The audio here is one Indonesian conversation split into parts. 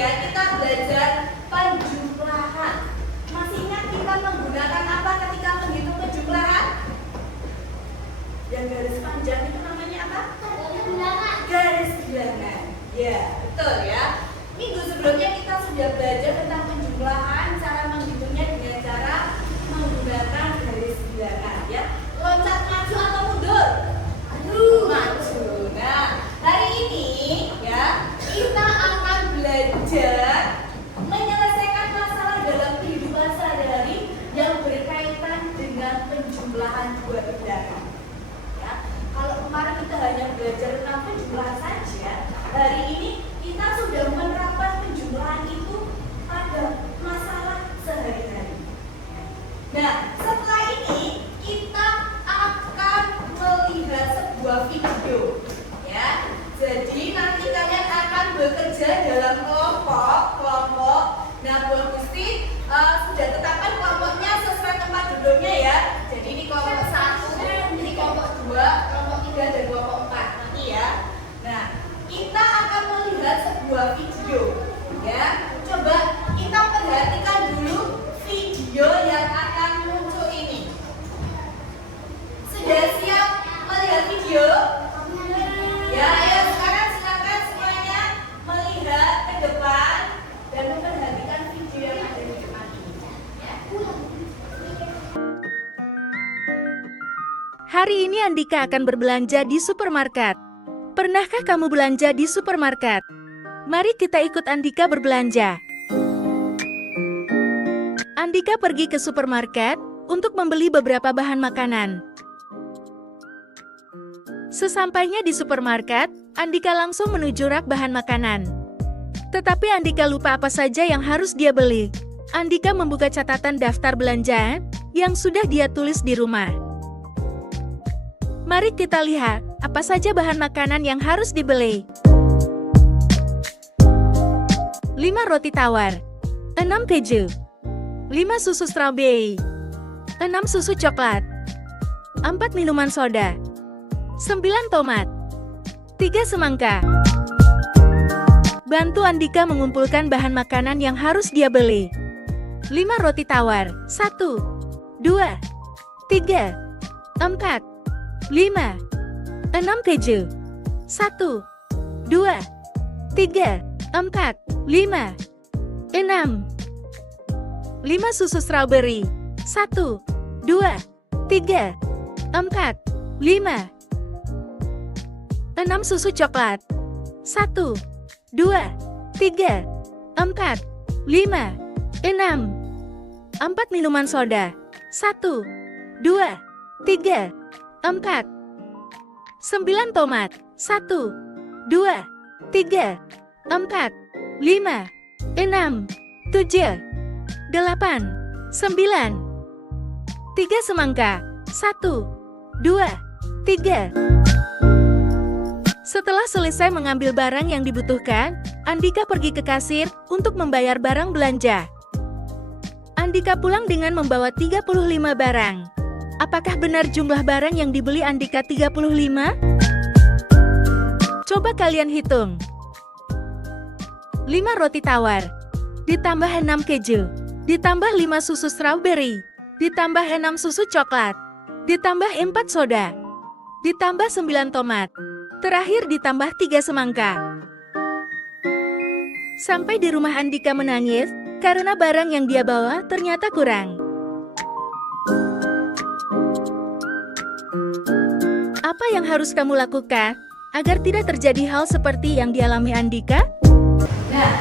ya kita belajar penjumlahan. Masih ingat kita menggunakan apa ketika menghitung penjumlahan? Yang garis panjang itu namanya apa? Garis bilangan. Ya, betul ya. Minggu sebelumnya kita sudah belajar tentang penjumlahan, cara menghitungnya dengan cara menggunakan garis bilangan ya. Loncat maju atau mundur? Maju. Nah, hari ini ya kita akan belajar menyelesaikan masalah dalam kehidupan sehari-hari yang berkaitan dengan penjumlahan dua bilangan. Ya, kalau kemarin kita hanya belajar tentang penjumlahan saja, hari ini kita sudah menerapkan penjumlahan itu pada masalah sehari-hari. Nah, setelah ini kita akan melihat sebuah video ya. Jadi nanti kalian akan bekerja dalam kelompok. Nah, Bu Gusti sudah tetapkan kelompoknya sesuai tempat duduknya ya. Jadi ini kelompok 1, ini kelompok 2, kelompok 3 dan kelompok 4 nanti ya. Nah, kita akan melihat sebuah video ya. Coba kita perhatikan dulu video yang akan muncul ini. Sudah siap melihat video? Ya, ayo sekarang silakan semuanya melihat ke depan dan memperhatikan video yang ada di depan ini. Ya. Hari ini Andika akan berbelanja di supermarket. Pernahkah kamu belanja di supermarket? Mari kita ikut Andika berbelanja. Andika pergi ke supermarket untuk membeli beberapa bahan makanan. Sesampainya di supermarket, Andika langsung menuju rak bahan makanan. Tetapi Andika lupa apa saja yang harus dia beli. Andika membuka catatan daftar belanjaan yang sudah dia tulis di rumah. Mari kita lihat apa saja bahan makanan yang harus dibeli. 5 roti tawar, 6 keju, 5 susu strawberry, 6 susu coklat, 4 minuman soda, 9 tomat, 3 semangka. Bantu Andika mengumpulkan bahan makanan yang harus dia beli. 5 roti tawar, 1, 2, 3, 4, 5, 6 keju, 1, 2, 3, 4, 5, 6. 5 susu strawberry, 1, 2, 3, 4, 5. 6 susu coklat, 1, 2, 3, 4, 5, 6. 4 minuman soda, 1, 2, 3, 4. 9 tomat, 1, 2, 3, 4, 5, 6, 7, 8, 9. 3 semangka, 1, 2, 3. Setelah selesai mengambil barang yang dibutuhkan, Andika pergi ke kasir untuk membayar barang belanja. Andika pulang dengan membawa 35 barang. Apakah benar jumlah barang yang dibeli Andika 35? Coba kalian hitung. 5 roti tawar, ditambah 6 keju, ditambah 5 susu strawberry, ditambah 6 susu coklat, ditambah 4 soda, ditambah 9 tomat, terakhir ditambah 3 semangka. Sampai di rumah Andika menangis karena barang yang dia bawa ternyata kurang. Apa yang harus kamu lakukan agar tidak terjadi hal seperti yang dialami Andika? Nah,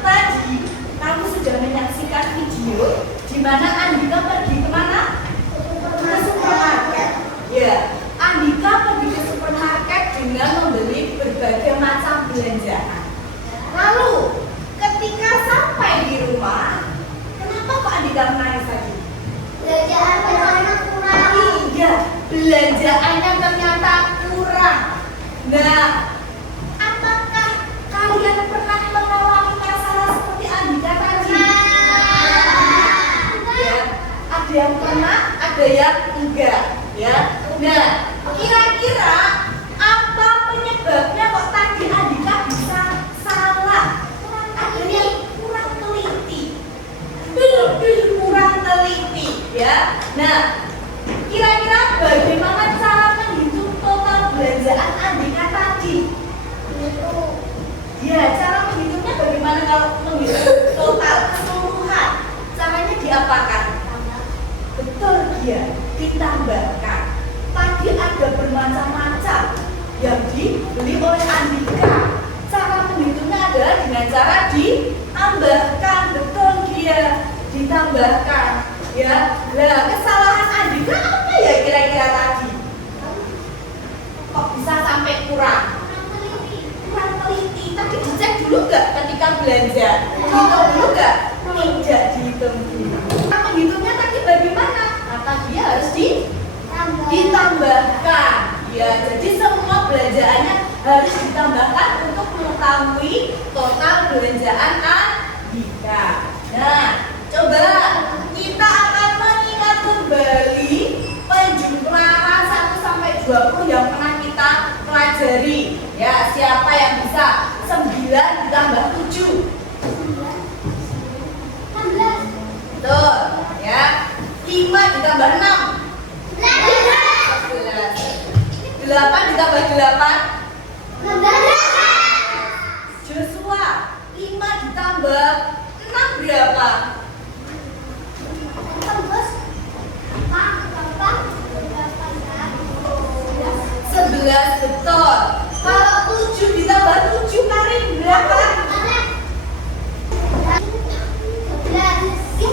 tadi kamu sudah menyaksikan video di mana Andika pergi kemana? Ke supermarket. Ya, Andika pergi ke supermarket dengan membeli berbagai macam belanjaan. Lalu, ketika sampai di rumah, kenapa kok Andika menangis tadi? Belanjaannya kurang. Iya, belanjaannya ternyata kurang. Nah, apakah kalian pernah mengalami masalah seperti Andika tadi? Ya, ada yang pernah, ada yang enggak, ya. Nah, kira-kira apa penyebabnya kok tadi Andika bisa salah? Ada yang Nah, kira-kira bagaimana cara menghitung total belanjaan Andika tadi? Ya, cara menghitungnya bagaimana kalau menghitung total keseluruhan? Caranya diapakan? Betul dia, ditambahkan. Tadi ada bermacam-macam yang dibeli oleh Andika. Cara menghitungnya adalah dengan cara ditambahkan. Betul dia, ditambahkan. Ya, nah kesalahan Andika apa ya kira-kira tadi? Kok bisa sampai kurang? Kurang teliti. Tadi dicek dulu nggak ketika belanja? Dihitung dulu nggak? Tidak dihitung dulu. Menghitungnya tadi bagaimana? Maka dia harus ditambahkan. Ya, jadi semua belanjaannya harus ditambahkan untuk mengetahui total belanjaan Andika. Nah, coba kita akan mengingat kembali penjumlahan 1 sampai 20 yang pernah kita pelajari. Ya, siapa yang bisa? 9 ditambah 7. Betul, ya. 5 ditambah 6. 11. 8 ditambah 8. Joshua, 5 ditambah 6 berapa? 11, betul. Kalau 7 ditambah 7 Karin berapa? 15.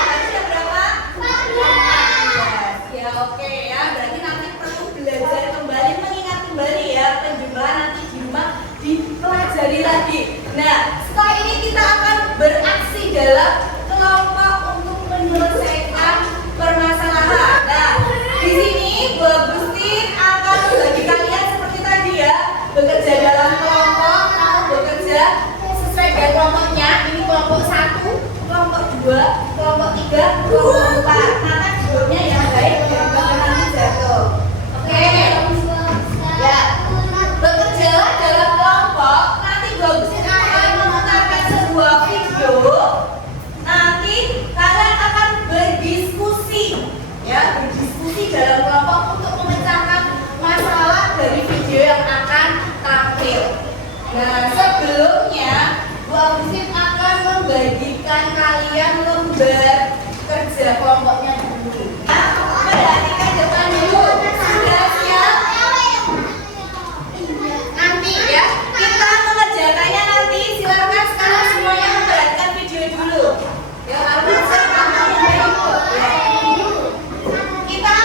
Harusnya berapa? 14. Ya, oke ya. Berarti nanti perlu belajar kembali, mengingat kembali ya penjumlahan nanti di rumah dipelajari lagi. Nah, setelah ini kita akan beraksi dalam kelompok untuk menyelesaikan permasalahan. Nah, di sini Bu Agustin akan membagi kalian seperti tadi ya, bekerja dalam kelompok atau bekerja sesuai dengan kelompoknya. Ini kelompok 1, kelompok 2, kelompok 3, kelompok 4. Karena judulnya yang baik jangan nanti jatuh. Oke. Ya. Bekerja dalam kelompok. Nanti Bu Agustin akan memutarkan sebuah video. Nanti kalian akan berdiskusi. Ya, berdiskusi dalam kelompok untuk memecahkan masalah dari video yang akan tampil. Nah, sebelumnya Bu Agustin akan membagikan kalian lembar kerja kelompoknya dulu. Nah, perhatikan depan dulu. Sudah siap? Nanti ya, kita mengerjakannya nanti. Silakan sekarang semuanya memperhatikan video dulu. Ya, Agustin kita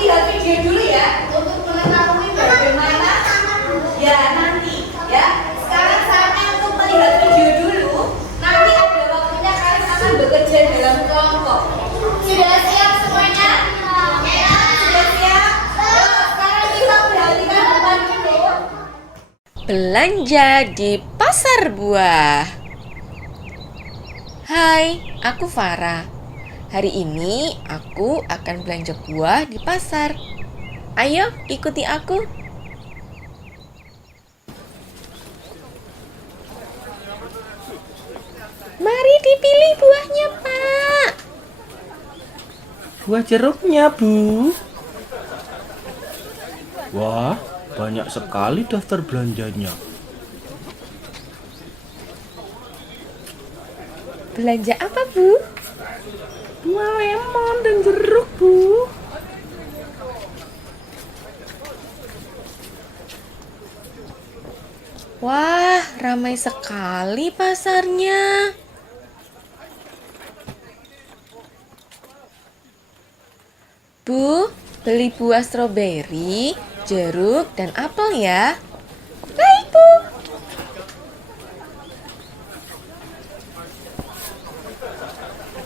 lihat video dulu ya untuk mengetahui bagaimana ya nanti ya. Sekarang saatnya untuk melihat video dulu. Nanti ada waktunya kalian akan bekerja dalam kelompok. Sudah siap semuanya? Ya, sudah siap? Yuk, sekarang kita perhatikan depan dulu. Belanja di pasar buah. Hai, aku Farah. Hari ini aku akan belanja buah di pasar. Ayo ikuti aku. Mari dipilih buahnya, Pak. Buah jeruknya, Bu. Wah, banyak sekali daftar belanjanya. Belanja apa, Bu? Buah lemon dan jeruk, Bu. Wah, ramai sekali pasarnya. Bu, beli buah stroberi, jeruk, dan apel ya. Baik, Bu.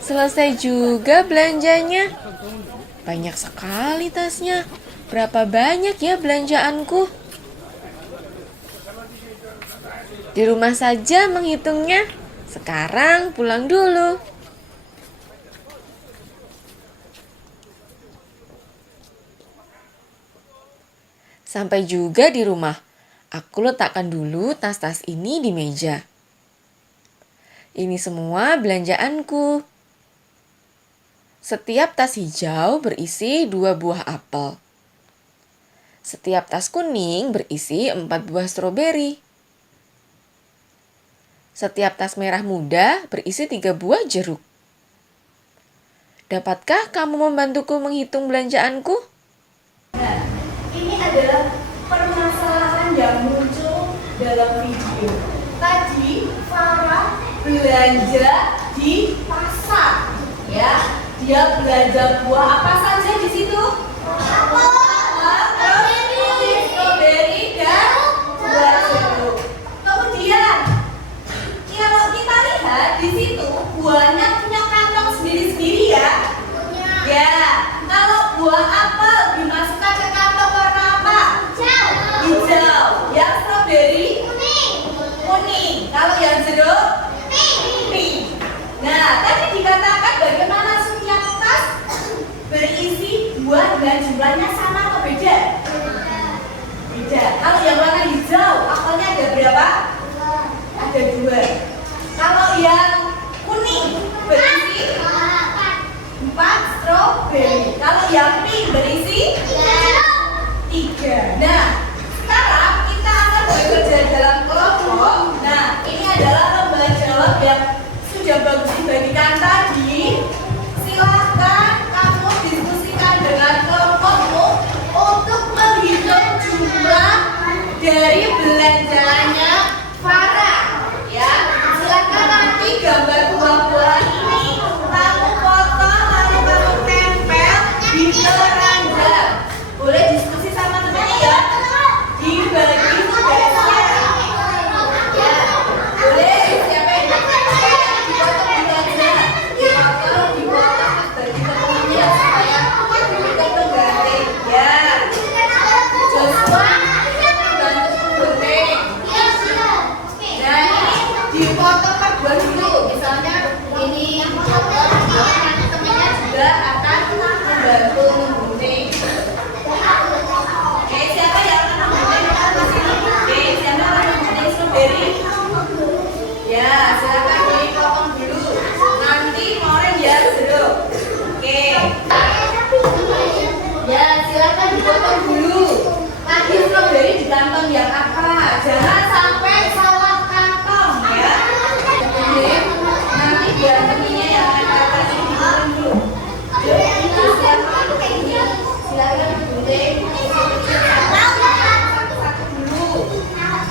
Selesai juga belanjanya. Banyak sekali tasnya. Berapa banyak ya belanjaanku? Di rumah saja menghitungnya. Sekarang pulang dulu. Sampai juga di rumah. Aku letakkan dulu tas-tas ini di meja. Ini semua belanjaanku. Setiap tas hijau berisi 2 buah apel. Setiap tas kuning berisi 4 buah stroberi. Setiap tas merah muda berisi 3 buah jeruk. Dapatkah kamu membantuku menghitung belanjaanku? Nah, ini adalah permasalahan yang muncul dalam video. Tadi Farah belanja di pasar, ya. Dia belanja buah apa saja di situ? Apel, stroberi, dan buah jeruk. Kemudian, kalau kita lihat di situ buahnya punya kantong sendiri-sendiri ya. Ya, kalau buah apel dimasukkan ke kantong warna apa? Hijau. Yang stroberi? Kuning. Kalau yang jeruk? Pink. Nah, tadi dikatakan bagaimana setiap tas berisi buah dengan jumlahnya sama atau beda? Beda. Kalau yang warna hijau, apelnya ada berapa? Ada 2. Kalau yang kuning berisi 4 stroberi. Kalau yang pink berisi 3. Nah, sekarang kita akan bekerja dalam kelompok. Nah, ini adalah lomba jawab yang sudah bagus dibagikan tadi. Silahkan kamu diskusikan dengan kelompokmu untuk menghitung jumlah dari belanjaannya Farah. Ya, silakan nanti gambar buah-buahan ini kamu foto lalu kamu tempel di keranjang. Boleh diskusi sama temannya ya. Dibagi tugasnya. Ya, boleh siapa yang dipotong aja. Dipotong bagi temannya supaya kita mengganti. Ya, Joshua bantu gunting. Nah, ini dipotong per buah dulu. Misalnya ini dipotong buah, nanti temannya juga akan membantu menggunting. Oke, siapa yang akan menggunting? Oke, siapa yang akan menggunting stroberi? Ya, silakan dipotong dulu. Nanti orange ya, jeruk. Oke. Ya, silakan dipotong dulu. Tadi stroberi di kantong yang apa? Jangan sampai salah kantong ya. Oke. Nanti biar temennya yang akan kasih dipotong dulu. Silakan digunting. Satu-satu dulu.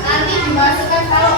Nanti dimasukkan kalau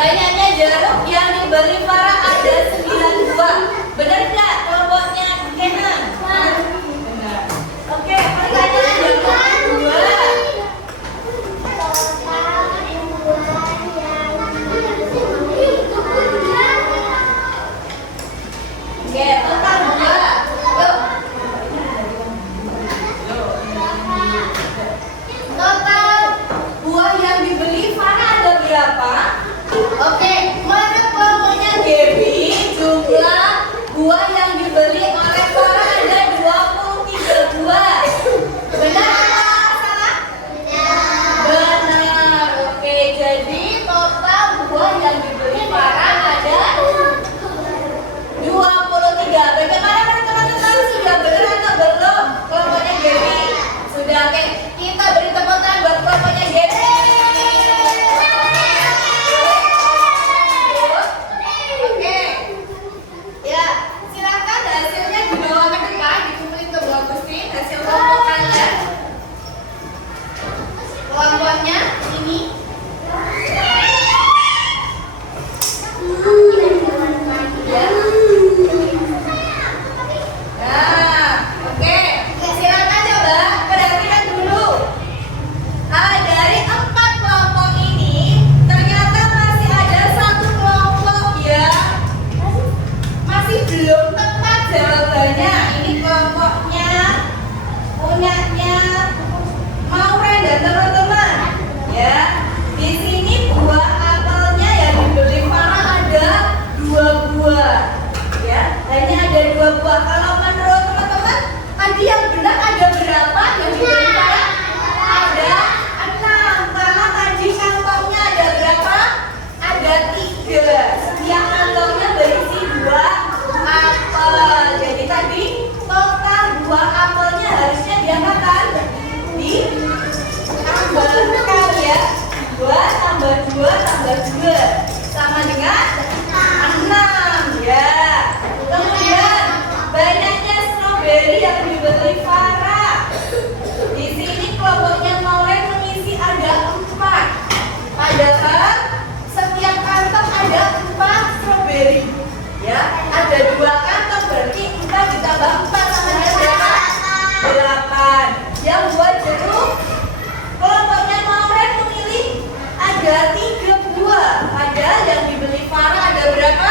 Banyaknya jeruk yang dibeli Farah ada 9 buah. Benar nggak kelompoknya Kenan? Benar. Oke, pertanyaan yang kedua. Oke, total buah. Yuk. Total buah yang dibeli Farah ada berapa? Oke, menurut kelompoknya Gaby, jumlah buah yang dibeli oleh Farah ada 23 buah. Benar atau salah? Benar. Oke, jadi total buah yang dibeli Farah ada 23. Bagaimana teman-teman, sudah benar atau belum kelompoknya Gaby? Sudah. Oke, kita beri tepuk tangan buat kelompoknya Gaby. Oke, ya silakan hasilnya dibawa ke depan, dikumpulin ke Bu Agustin, hasil kelompok kalian. Kelompoknya ini. Ya. Nah, oke. Silakan coba perhatikan dulu. Dari 4 kelompok ini, ternyata masih ada 1 kelompok yang masih belum tepat jawabannya. Ini kelompoknya punyanya Maureen dan teman-teman. Ya, di sini buah apelnya yang dibeli Farah ada 2 buah. Ya, hanya ada 2 buah. Kalau menurut teman-teman, tadi yang benar ada berapa yang dibeli Farah? Ada 6. Karena tadi kantongnya ada berapa? Ada 3. Setiap kantongnya berisi 2 apel. Jadi tadi total 2 apelnya harusnya diapakan? Ditambahkan ya. 2 tambah 2 tambah 2 sama dengan 6 ya. Kemudian banyaknya stroberi yang dibeli Farah. Di sini kelompoknya Maureen mengisi ada 4. Padahal setiap kantong ada 4 stroberi. Ya, ada 2 kantong berarti 4 ditambah 4 sama dengan berapa? 8. Yang buat jeruk, kelompoknya Maureen memilih ada 3 buah. Padahal yang dibeli Farah ada berapa?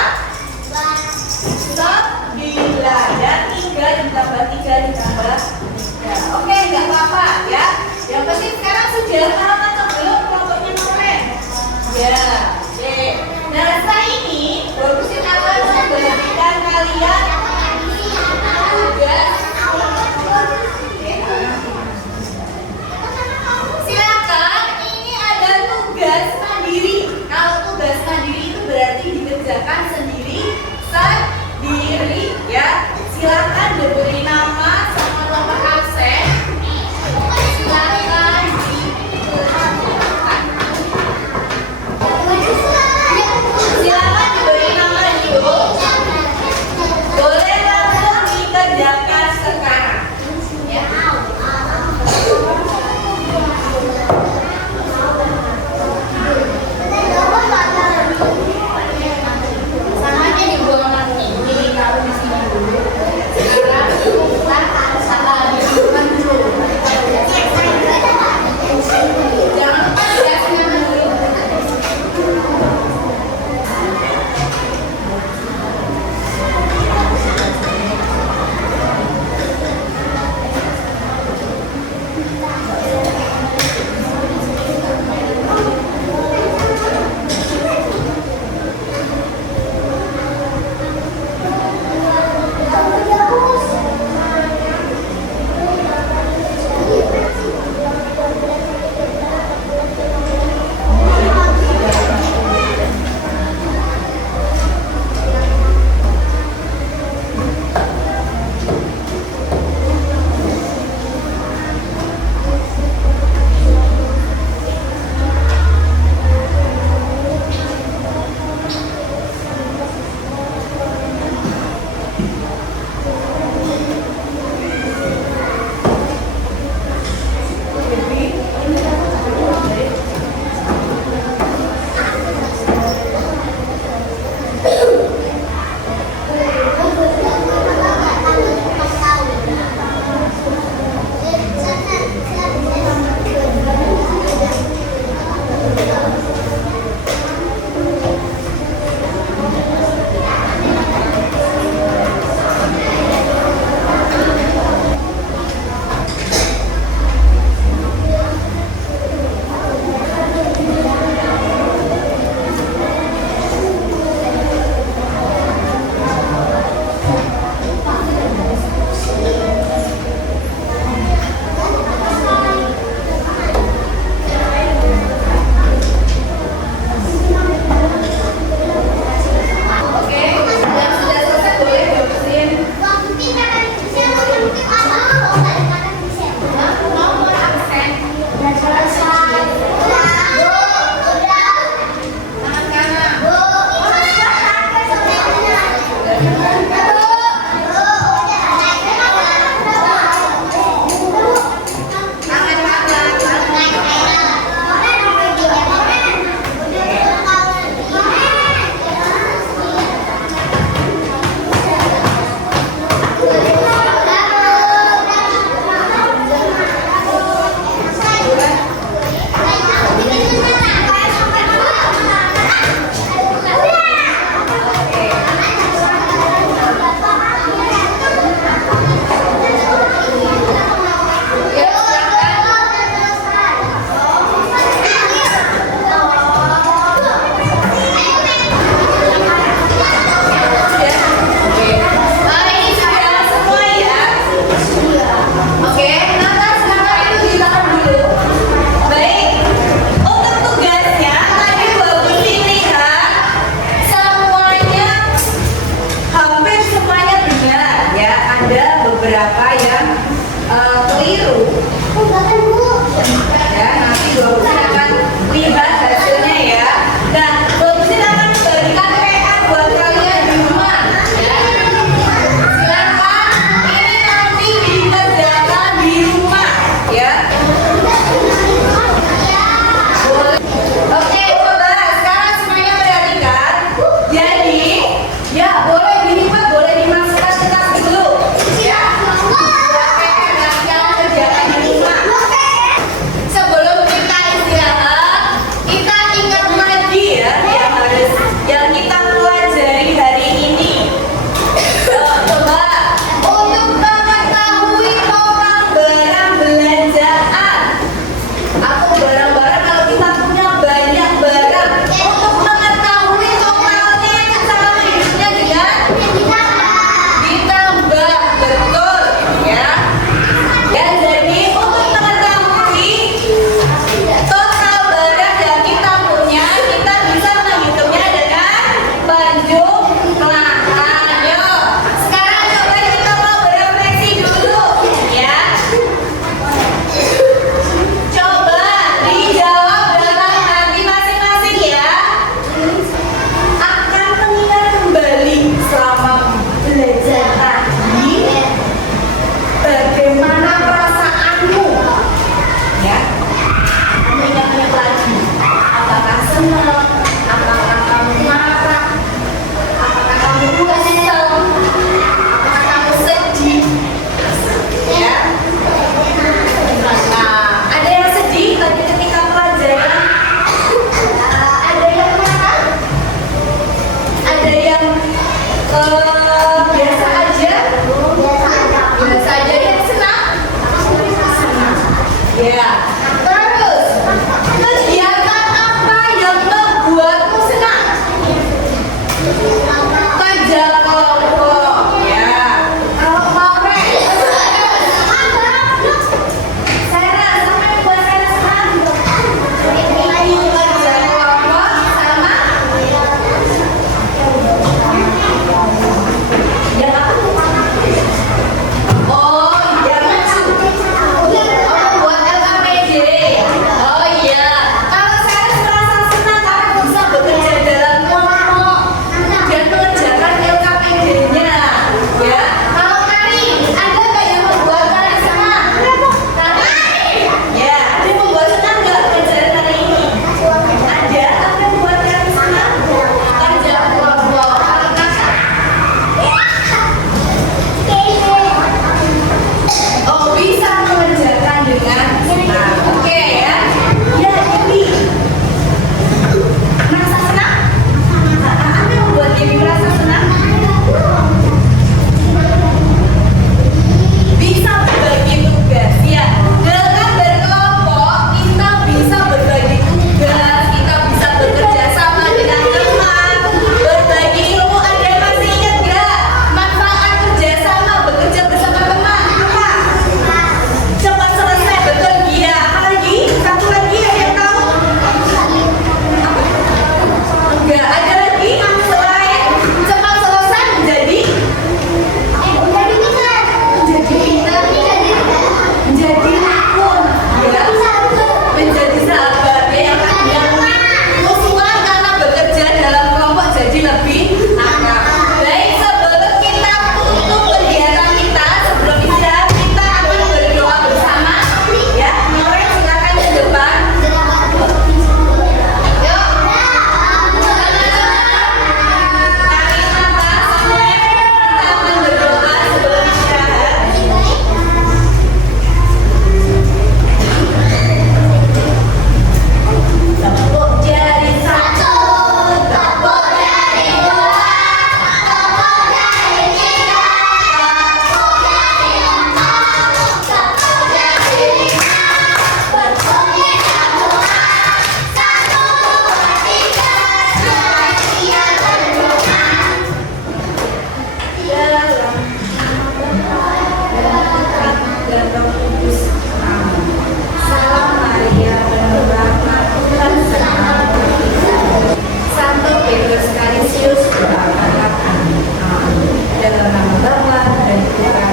tambahlah dan kurang.